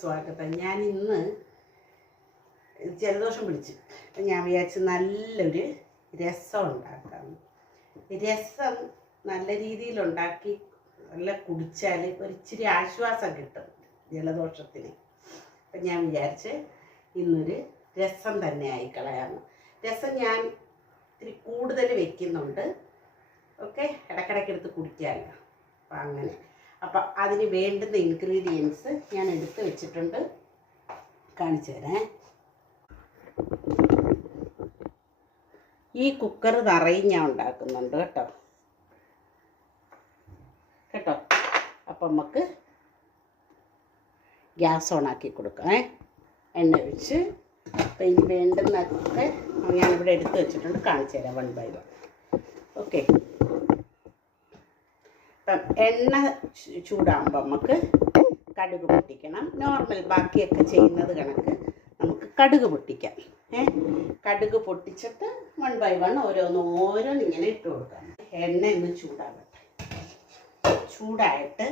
സ്വാഗതം. ഞാൻ ഇന്ന് ജലദോഷം പിടിച്ചു. അപ്പം ഞാൻ വിചാരിച്ചു നല്ലൊരു രസം ഉണ്ടാക്കാം. രസം നല്ല രീതിയിൽ ഉണ്ടാക്കി നല്ല കുടിച്ചാൽ ഒരിച്ചിരി ആശ്വാസം കിട്ടും ജലദോഷത്തിന്. അപ്പം ഞാൻ വിചാരിച്ച് ഇന്നൊരു രസം തന്നെ ആയിക്കളയാണ് രസം ഞാൻ ഇത്തിരി കൂടുതൽ വെക്കുന്നുണ്ട്. ഓക്കെ? ഇടക്കിടയ്ക്ക് എടുത്ത് കുടിക്കാമല്ലോ അപ്പം അങ്ങനെ. അപ്പം അതിന് വേണ്ടുന്ന ഇൻഗ്രീഡിയൻസ് ഞാൻ എടുത്തു വെച്ചിട്ടുണ്ട്. കാണിച്ചു തരാം. ഈ കുക്കർ നിറയും ഞാൻ ഉണ്ടാക്കുന്നുണ്ട് കേട്ടോ. കേട്ടോ? അപ്പം നമുക്ക് ഗ്യാസ് ഓൺ ആക്കി കൊടുക്കാം എണ്ണ ഒഴിച്ച്. അപ്പം ഇനി വേണ്ടുന്നൊക്കെ ഞാനിവിടെ എടുത്ത് വെച്ചിട്ടുണ്ട്. കാണിച്ചു തരാം വൺ ബൈ വൺ ഓക്കെ അപ്പം എണ്ണ ചൂടാകുമ്പോൾ നമുക്ക് കടുക് പൊട്ടിക്കണം. നോർമൽ ബാക്കിയൊക്കെ ചെയ്യുന്നത് കണക്ക് നമുക്ക് കടുക് പൊട്ടിക്കാം. ഏ? കടുക് പൊട്ടിച്ചിട്ട് വൺ ബൈ വൺ ഓരോന്ന് ഓരോന്ന് ഇങ്ങനെ ഇട്ട് കൊടുക്കാം. എണ്ണ ഒന്ന് ചൂടാകട്ടെ ചൂടായിട്ട്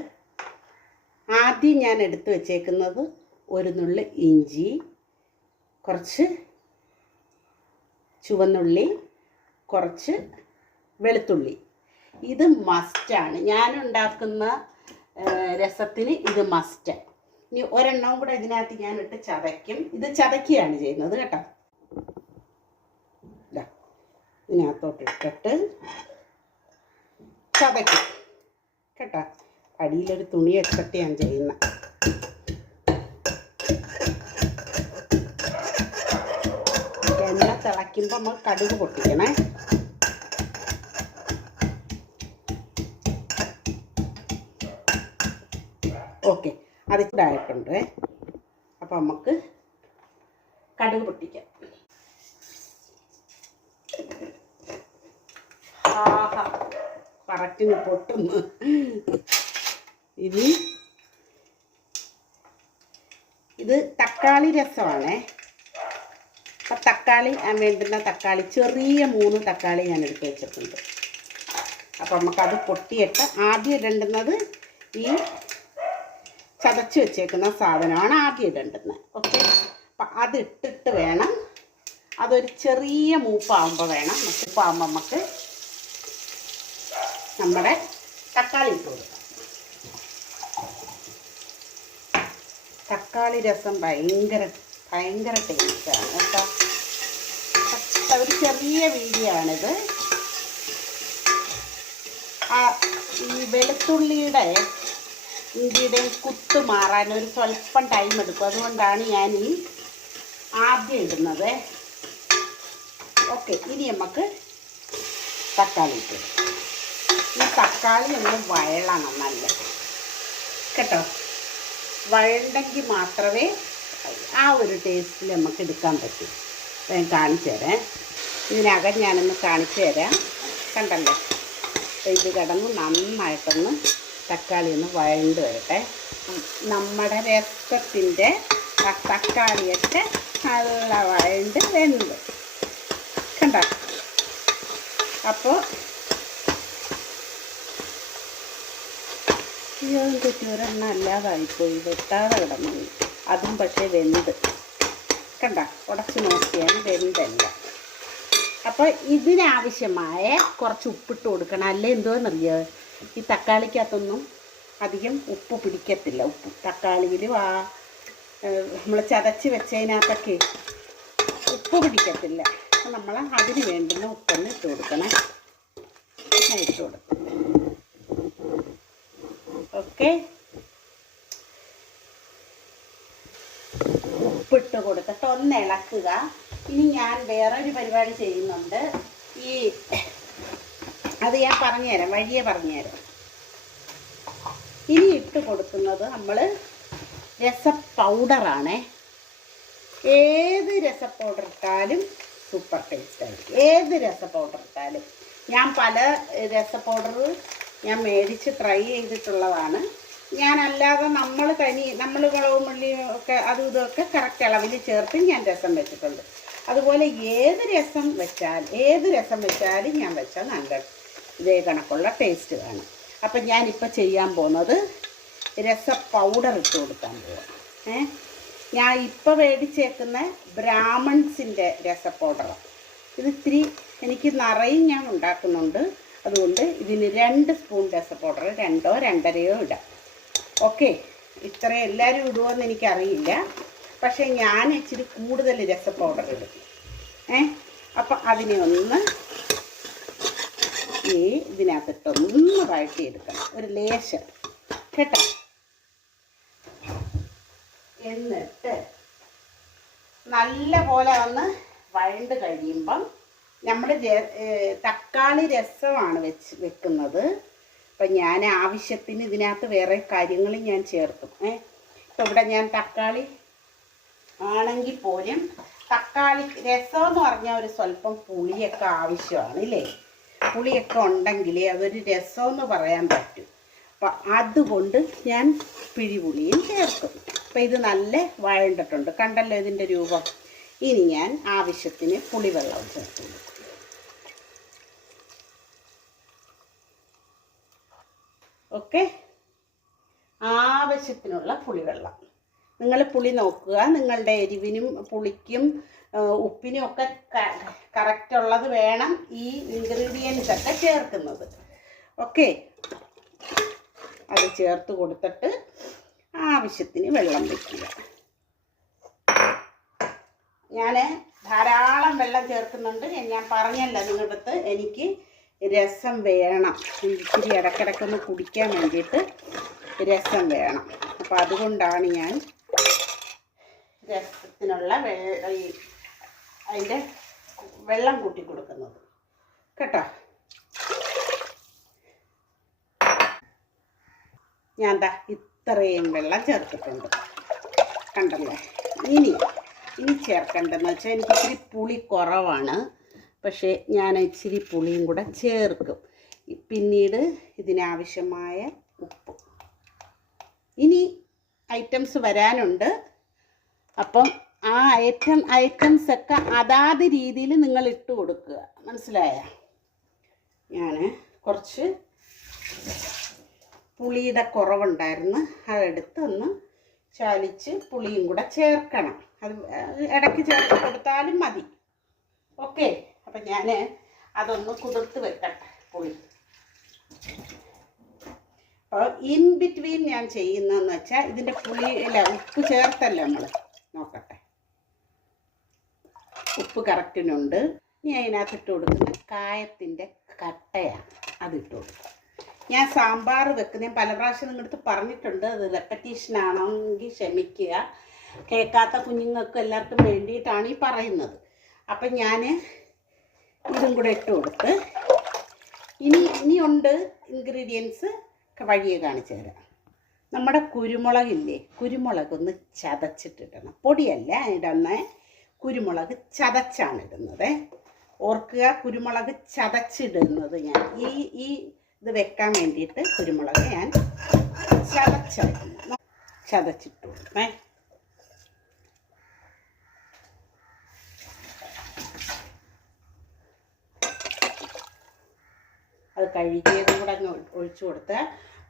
ആദ്യം ഞാൻ എടുത്തു വച്ചേക്കുന്നത് ഒരു നുള്ളി ഇഞ്ചി കുറച്ച് ചുവന്നുള്ളി കുറച്ച് വെളുത്തുള്ളി. ഇത് മസ്റ്റാണ് ഞാൻ ഉണ്ടാക്കുന്ന രസത്തിന് ഇത് മസ്റ്റ് ഇനി ഒരെണ്ണവും കൂടെ ഇതിനകത്ത് ഞാൻ ഇട്ട് ചതയ്ക്കും. ഇത് ചതയ്ക്കുകയാണ് ചെയ്യുന്നത് കേട്ടോ. ഇതാ ഇതിനകത്തോട്ട് ഇട്ടിട്ട് ചതയ്ക്കും. കേട്ടോ? അടിയിലൊരു തുണി വെച്ചിട്ട് ഞാൻ ചെയ്യുന്ന. എണ്ണ തിളയ്ക്കുമ്പോൾ നമ്മൾ കടുക് പൊട്ടിക്കണേ. അത് ചൂടായിട്ടുണ്ട് അപ്പം നമുക്ക് കടുക് പൊട്ടിക്കാം. കറക്റ്റിന് പൊട്ടുന്നു. ഇനി ഇത് തക്കാളി രസമാണേ. അപ്പം തക്കാളി വേണ്ടുന്ന തക്കാളി ചെറിയ മൂന്ന് തക്കാളി ഞാൻ എടുത്ത് വെച്ചിട്ടുണ്ട്. അപ്പം നമുക്കത് പൊട്ടിയിട്ട് ആദ്യം ഇടേണ്ടുന്നത് ഈ ചതച്ച് വെച്ചേക്കുന്ന സാധനമാണ് ആദ്യം ഇടേണ്ടുന്നത് ഓക്കെ? അപ്പം അത് ഇട്ടിട്ട് വേണം. അതൊരു ചെറിയ മൂപ്പാകുമ്പോൾ വേണം. മൂപ്പാകുമ്പോൾ നമുക്ക് നമ്മുടെ തക്കാളി ഇട്ട് കൊടുക്കാം. തക്കാളി രസം ഭയങ്കര ഭയങ്കര ടേസ്റ്റാണ് കേട്ടോ. ഒരു ചെറിയ വീഡിയോ ആണിത്. ഈ വെളുത്തുള്ളിയുടെ ഇഞ്ചിയുടെയും കുത്ത് മാറാൻ ഒരു സ്വല്പം ടൈം എടുക്കും. അതുകൊണ്ടാണ് ഞാൻ ഈ ആദ്യം ഇടുന്നത്. ഓക്കെ ഇനി നമുക്ക് തക്കാളി ഇട്ട് ഈ തക്കാളി ഒന്ന് വഴളണം നല്ല കേട്ടോ? വഴണ്ടെങ്കിൽ മാത്രമേ ആ ഒരു ടേസ്റ്റിൽ നമുക്ക് എടുക്കാൻ പറ്റൂ. ഞാൻ കാണിച്ചു തരാം. ഇതിനകം ഞാനൊന്ന് കാണിച്ചു തരാം. കണ്ടല്ലോ? ഇത് കിടന്ന് നന്നായിട്ടൊന്ന് തക്കാളി ഒന്ന് വഴണ്ട് വരട്ടെ. നമ്മുടെ രക്തത്തിന്റെ തക്കാളിയൊക്കെ നല്ല വഴണ്ട് വെന്ത് കണ്ട? അപ്പോൾ തെറ്റി ഒരെണ്ണം അല്ലാതായിപ്പോയി വെട്ടാതെ കിടന്നു. അതും പക്ഷേ വെന്ത്. കണ്ട? ഉടച്ച് നോക്കിയാൽ വെന്തല്ല. അപ്പോൾ ഇതിനാവശ്യമായ കുറച്ച് ഉപ്പിട്ട് കൊടുക്കണം. അല്ലേ എന്തോന്നറിയോ? ഈ തക്കാളിക്കകത്തൊന്നും അധികം ഉപ്പ് പിടിക്കത്തില്ല. ഉപ്പ് തക്കാളിയിലും ആ നമ്മൾ ചതച്ച് വെച്ചതിനകത്തൊക്കെ ഉപ്പ് പിടിക്കത്തില്ല. നമ്മൾ അതിന് വേണ്ടുന്ന ഉപ്പൊന്ന് ഇട്ട് കൊടുക്കണം. ഇട്ട് കൊടുക്കും. ഓക്കെ? ഉപ്പിട്ട് കൊടുത്തിട്ട് ഒന്ന് ഇളക്കുക. ഇനി ഞാൻ വേറൊരു പരിപാടി ചെയ്യുന്നുണ്ട്. ഈ അത് ഞാൻ പറഞ്ഞുതരാം വഴിയെ പറഞ്ഞുതരാം. ഇനി ഇട്ട് കൊടുക്കുന്നത് നമ്മൾ രസ പൗഡറാണേ ഏത് രസ പൗഡർ ഇട്ടാലും സൂപ്പർ ടേസ്റ്റ് ആയിരിക്കും. ഏത് രസ പൗഡർ ഇട്ടാലും ഞാൻ പല രസ പൗഡർ ഞാൻ മേടിച്ച് ട്രൈ ചെയ്തിട്ടുള്ളതാണ്. ഞാനല്ലാതെ നമ്മൾ തനി നമ്മൾ മുളകും മല്ലിയും ഒക്കെ അതും ഇതൊക്കെ കറക്റ്റ് അളവിൽ ചേർത്ത് ഞാൻ രസം വെച്ചിട്ടുണ്ട്. അതുപോലെ ഏത് രസം വെച്ചാൽ ഏത് രസം വെച്ചാലും ഞാൻ വെച്ചാൽ നല്ല ഇതേ കണക്കുള്ള ടേസ്റ്റ് വേണം. അപ്പം ഞാനിപ്പോൾ ചെയ്യാൻ പോകുന്നത് രസ പൗഡർ ഇട്ട് കൊടുക്കാൻ പോവാം. ഏ? ഞാൻ ഇപ്പോൾ മേടിച്ചേക്കുന്ന ബ്രാഹ്മൺസിന്റെ രസ പൗഡറാണ് ഇത് ഇത്തിരി എനിക്ക് നിറയും ഞാൻ ഉണ്ടാക്കുന്നുണ്ട്. അതുകൊണ്ട് ഇതിന് രണ്ട് സ്പൂൺ രസ പൗഡർ രണ്ടോ രണ്ടരയോ ഇടാം. ഓക്കെ ഇത്ര എല്ലാവരും ഇടുമോയെന്ന് എനിക്കറിയില്ല. പക്ഷേ ഞാൻ ഇച്ചിരി കൂടുതൽ രസ പൗഡർ ഇടും. ഏ? അപ്പം അതിനെ ഒന്ന് ഈ വഴറ്റി എടുക്കണം. ഒരു ലേശം. കേട്ടോ? എന്നിട്ട് നല്ല പോലെ ഒന്ന് വഴണ്ട് കഴിയുമ്പം നമ്മൾ തക്കാളി രസമാണ് വെച്ച് വെക്കുന്നത്. അപ്പം ഞാൻ ആവശ്യത്തിന് ഇതിനകത്ത് വേറെ കാര്യങ്ങളും ഞാൻ ചേർക്കും. ഏ? ഇപ്പം ഇവിടെ ഞാൻ തക്കാളി ആണെങ്കിൽ പോലും തക്കാളി രസം എന്ന് പറഞ്ഞാൽ ഒരു സ്വല്പം പുളിയൊക്കെ ആവശ്യമാണ് ഇല്ലേ? പുളിയൊക്കെ ഉണ്ടെങ്കിൽ അതൊരു രസമെന്ന് പറയാൻ പറ്റും. അപ്പം അതുകൊണ്ട് ഞാൻ പിഴിപുളിയും ചേർക്കും. അപ്പം ഇത് നല്ല വഴണ്ടിട്ടുണ്ട്. കണ്ടല്ലോ ഇതിന്റെ രൂപം. ഇനി ഞാൻ ആവശ്യത്തിന് പുളിവെള്ളം ചേർത്ത് കൊടുക്കും ഓക്കെ? ആവശ്യത്തിനുള്ള പുളിവെള്ളം. നിങ്ങൾ പുളി നോക്കുക. നിങ്ങളുടെ എരിവിനും പുളിക്കും ഉപ്പിനും ഒക്കെ കറക്റ്റ് ഉള്ളത് വേണം ഈ ഇൻഗ്രീഡിയൻസ് ഒക്കെ ചേർക്കുന്നത്. ഓക്കെ അത് ചേർത്ത് കൊടുത്തിട്ട് ആവശ്യത്തിന് വെള്ളം വയ്ക്കുക. ഞാൻ ധാരാളം വെള്ളം ചേർക്കുന്നുണ്ട്. ഞാൻ പറഞ്ഞല്ല നിങ്ങളുടെ അടുത്ത് എനിക്ക് രസം വേണം. ഇച്ചിരി ഇടക്കിടക്കൊന്ന് കുടിക്കാൻ വേണ്ടിയിട്ട് രസം വേണം. അപ്പോൾ അതുകൊണ്ടാണ് ഞാൻ രസത്തിനുള്ള വെ- ഈ അതിന്റെ വെള്ളം കൂട്ടി കൊടുക്കുന്നത്. കേട്ടോ? ഞാൻ ദാ ഇത്രയും വെള്ളം ചേർത്തിട്ടുണ്ട്. കണ്ടല്ലേ? ഇനി ഇനി ചേർക്കേണ്ടതെന്ന് വെച്ചാൽ എനിക്ക് ഇച്ചിരി പുളി കുറവാണ്. പക്ഷേ ഞാൻ ഇച്ചിരി പുളിയും കൂടെ ചേർക്കും. പിന്നീട് ഇതിനാവശ്യമായ ഉപ്പ്. ഇനി ഐറ്റംസ് വരാനുണ്ട്. അപ്പം ആ ഐറ്റം ഐറ്റംസ് ഒക്കെ അതാത് രീതിയിൽ നിങ്ങൾ ഇട്ട് കൊടുക്കുക. മനസ്സിലായ? ഞാൻ കുറച്ച് പുളിയുടെ കുറവുണ്ടായിരുന്നു. അതെടുത്ത് ഒന്ന് ചാലിച്ച് പുളിയും കൂടെ ചേർക്കണം. അത് ഇടയ്ക്ക് ചേർത്ത് കൊടുത്താലും മതി. ഓക്കെ? അപ്പം ഞാൻ അതൊന്ന് കുതിർത്ത് വെക്കട്ടെ പുളി. അപ്പോൾ ഇൻ ബിറ്റ്വീൻ ഞാൻ ചെയ്യുന്നതെന്ന് വെച്ചാൽ ഇതിന്റെ പുളി അല്ല ഉപ്പ് ചേർത്തല്ലോ നമ്മൾ. നോക്കട്ടെ. ഉപ്പ് കറക്റ്റിനുണ്ട്. ഇനി അതിനകത്ത് ഇട്ട് കൊടുക്കുന്ന കായത്തിന്റെ കട്ടയാണ്. അതിട്ട് കൊടുക്കുക ഞാൻ സാമ്പാർ വെക്കുന്ന പല പ്രാവശ്യം നിങ്ങളടുത്ത് പറഞ്ഞിട്ടുണ്ട് അത് റെപ്പറ്റീഷൻ ആണെങ്കിൽ ക്ഷമിക്കുക. കേൾക്കാത്ത കുഞ്ഞുങ്ങൾക്കും എല്ലാവർക്കും വേണ്ടിയിട്ടാണ് ഈ പറയുന്നത്. അപ്പം ഞാൻ ഇതും കൂടെ ഇട്ട് കൊടുത്ത് ഇനി ഇനിയുണ്ട് ഇൻഗ്രീഡിയൻസ് വഴിയെ കാണിച്ചു തരാം. നമ്മുടെ കുരുമുളകില്ലേ? കുരുമുളക് ഒന്ന് ചതച്ചിട്ടിടണം. പൊടിയല്ല ഇടുന്ന കുരുമുളക് ചതച്ചാണ് ഇടുന്നത്. ഓർക്കുക കുരുമുളക് ചതച്ചിടുന്നത് ഞാൻ. ഈ ഈ ഇത് വെക്കാൻ വേണ്ടിയിട്ട് കുരുമുളക് ഞാൻ ചതച്ചിടുന്നു ചതച്ചിട്ടു കൊടുക്കണേ അത് കഴുകിയതും കൂടെ അങ്ങ് ഒഴിച്ചു കൊടുത്ത്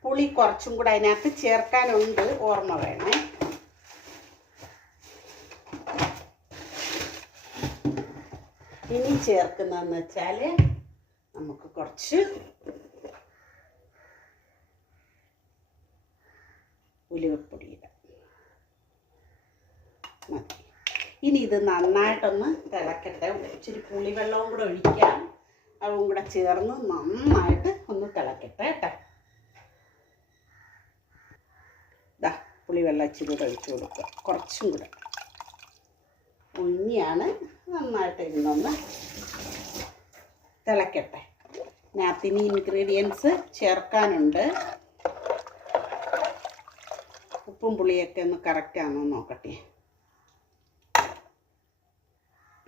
പുളി കുറച്ചും കൂടെ അതിനകത്ത് ചേർക്കാനുണ്ട്. ഓർമ്മ വേണേ. ഇനി ചേർക്കുന്നതെന്ന് വെച്ചാൽ നമുക്ക് കുറച്ച് ഉലുവപ്പൊടി ഇടാം. മതി. ഇനി ഇത് നന്നായിട്ടൊന്ന് തിളക്കട്ടെ. ഇച്ചിരി പുളിവെള്ളവും കൂടെ ഒഴിക്കാം. അതും കൂടെ ചേർന്ന് നന്നായിട്ട് ഒന്ന് തിളക്കട്ടെ കേട്ടോ ഇതാ പുളിവെള്ളം ഇച്ചിരി കൂടെ ഒഴിച്ച് കൊടുക്കുക. കുറച്ചും കൂടെ. ഉണ്ണിയാണ് നന്നായിട്ട് ഇരുന്നൊന്ന് തിളക്കട്ടെ. ഇതിനകത്തിന് ഇൻഗ്രീഡിയൻസ് ചേർക്കാനുണ്ട്. ഉപ്പും പുളിയൊക്കെ ഒന്ന് കറക്റ്റ് ആണോ നോക്കട്ടെ.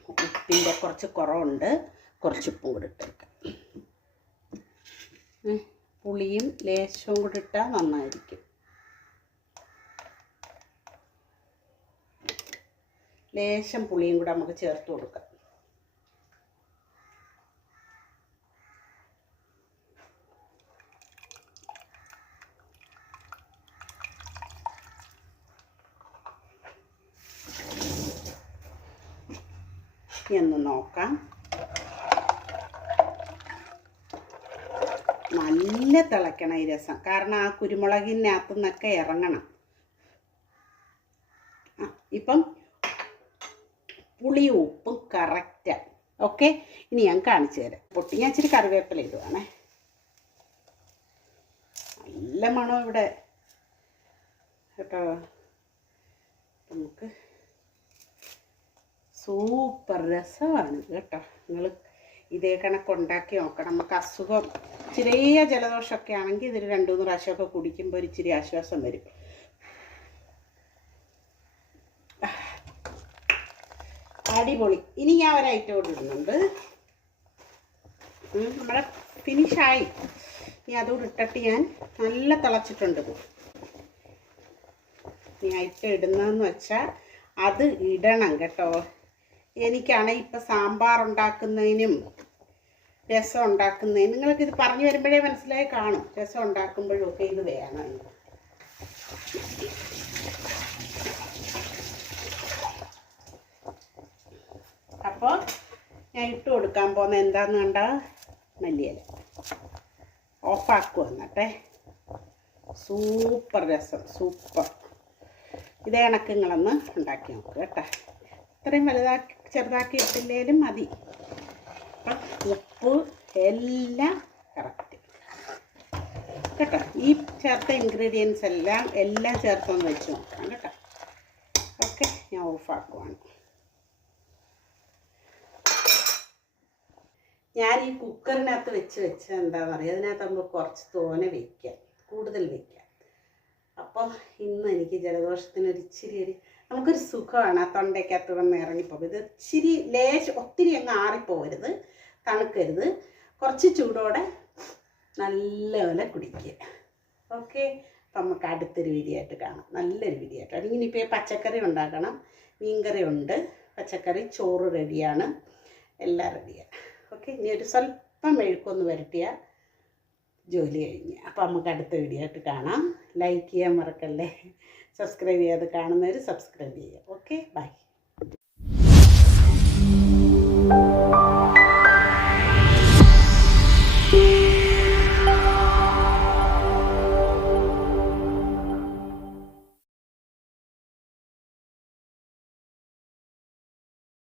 ഉപ്പിന്റെ കുറച്ച് കുറവുണ്ട്. കുറച്ച് ഉപ്പും കൂടി ഇട്ടേക്കാം. പുളിയും ലേശവും കൂടി ഇട്ടാൽ നന്നായിരിക്കും. ലേശം പുളിയും കൂടെ നമുക്ക് ചേർത്ത് കൊടുക്കാം. എന്ന് നോക്കാം. നല്ല തിളയ്ക്കണം ഈ രസം. കാരണം ആ കുരുമുളകിനകത്തുനിന്നൊക്കെ ഇറങ്ങണം. ഓക്കെ. ഇനി ഞാൻ കാണിച്ചു തരാം. പൊട്ടി ഞാൻ ഇച്ചിരി കറിവേപ്പില ഇടുവാണേ. നല്ല മണം ഇവിടെ. കേട്ടോ? നമുക്ക് സൂപ്പർ രസമാണ് കേട്ടോ. നിങ്ങൾ ഇതേ കണക്ക് ഉണ്ടാക്കി നോക്കണം. നമുക്ക് അസുഖം ചെറിയ ജലദോഷമൊക്കെ ആണെങ്കിൽ ഇതൊരു രണ്ടു മൂന്ന് പ്രാവശ്യമൊക്കെ കുടിക്കുമ്പോൾ ഒരു ഇച്ചിരി ആശ്വാസം വരും. അടിപൊളി. ഇനി ഞാൻ ഒരു ഐറ്റം ഇടുന്നുണ്ട്. നമ്മുടെ ഫിനിഷായി ഇനി അതുകൂടി ഇട്ടിട്ട് ഞാൻ നല്ല തിളച്ചിട്ടുണ്ട് ഇനി ഐറ്റം ഇടുന്നതെന്ന് വെച്ചാൽ അത് ഇടണം കേട്ടോ. എനിക്കാണെങ്കിൽ ഇപ്പം സാമ്പാർ ഉണ്ടാക്കുന്നതിനും രസം ഉണ്ടാക്കുന്നതിനും നിങ്ങൾക്ക് ഇത് പറഞ്ഞു വരുമ്പോഴേ മനസ്സിലായി കാണും. രസം ഉണ്ടാക്കുമ്പോഴും ഒക്കെ ഇത് വേണം അപ്പോൾ ഞാൻ ഇട്ട് കൊടുക്കാൻ പോകുന്ന എന്താന്ന് കണ്ട? മല്ലിയില. ഓഫാക്കുക എന്നിട്ടേ. സൂപ്പർ രസം സൂപ്പർ ഇതേ കണക്ക് നിങ്ങളൊന്ന് ഉണ്ടാക്കി നോക്കുക കേട്ടോ. ഇത്രയും വലുതാക്കി ചെറുതാക്കി ഇട്ടില്ലേലും മതി. അപ്പം ഉപ്പ് എല്ലാം കറക്റ്റ് കേട്ടോ ഈ ചേർത്ത ഇൻഗ്രീഡിയൻസ് എല്ലാം എല്ലാം ചേർത്തൊന്ന് വെച്ച് നോക്കാം കേട്ടോ. ഓക്കെ ഞാൻ ഓഫാക്കുവാണ് ഞാൻ ഈ കുക്കറിനകത്ത് വെച്ച് വെച്ച് എന്താ പറയുക അതിനകത്ത് നമ്മൾ കുറച്ച് തോന വെക്കാം കൂടുതൽ വെക്കാം അപ്പോൾ ഇന്ന് എനിക്ക് ജലദോഷത്തിന് ഒരു ഇച്ചിരി ഒരു നമുക്കൊരു സുഖമാണ് ആ തൊണ്ടയ്ക്കകത്ത് വന്ന് ഇറങ്ങിപ്പോകും ഇത് ഇച്ചിരി ലേശം ഒത്തിരി അങ്ങ് ആറിപ്പോകരുത് തണുക്കരുത്. കുറച്ച് ചൂടോടെ നല്ലപോലെ കുടിക്കുക. ഓക്കെ? അപ്പം നമുക്ക് അടുത്തൊരു വീഡിയോ ആയിട്ട് കാണാം. നല്ലൊരു വീഡിയോ ആയിട്ട്. അല്ലെങ്കിൽ ഇനിയിപ്പോൾ പച്ചക്കറി ഉണ്ടാക്കണം. മീൻകറി ഉണ്ട്. പച്ചക്കറി ചോറ് റെഡിയാണ് എല്ലാം റെഡിയാണ് ഓക്കെ ഇനി ഒരു സ്വല്പം മെഴുക്കൊന്ന് വരട്ടിയ ജോലി കഴിഞ്ഞ്. അപ്പം നമുക്ക് അടുത്ത വീഡിയോ ആയിട്ട് കാണാം. ലൈക്ക് ചെയ്യാൻ മറക്കല്ലേ? സബ്സ്ക്രൈബ് ചെയ്യാതെ കാണുന്നവർ സബ്സ്ക്രൈബ് ചെയ്യുക. Okay bye